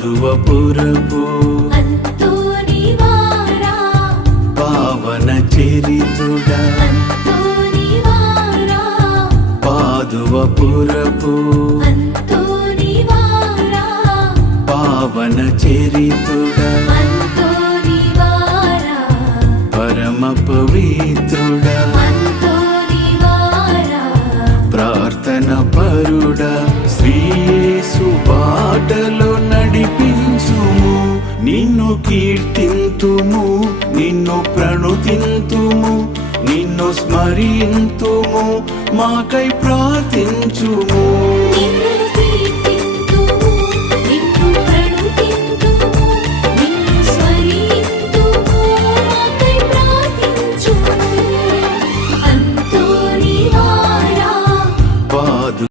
పాదువపురపు అంతోనివారా పావన చరితుడా అంతోనివారా పాదువపురపు అంతోనివారా పావన చరితుడా అంతోనివారా పరమ పవిత్రుడా అంతోనివారా ప్రార్థన పరుడా శ్రీయేసు బాటలో నడిపించుము నిన్ను కీర్తింతుము నిన్ను ప్రణుతింతుము నిన్ను స్మరింతుము మాకై ప్రార్థించుము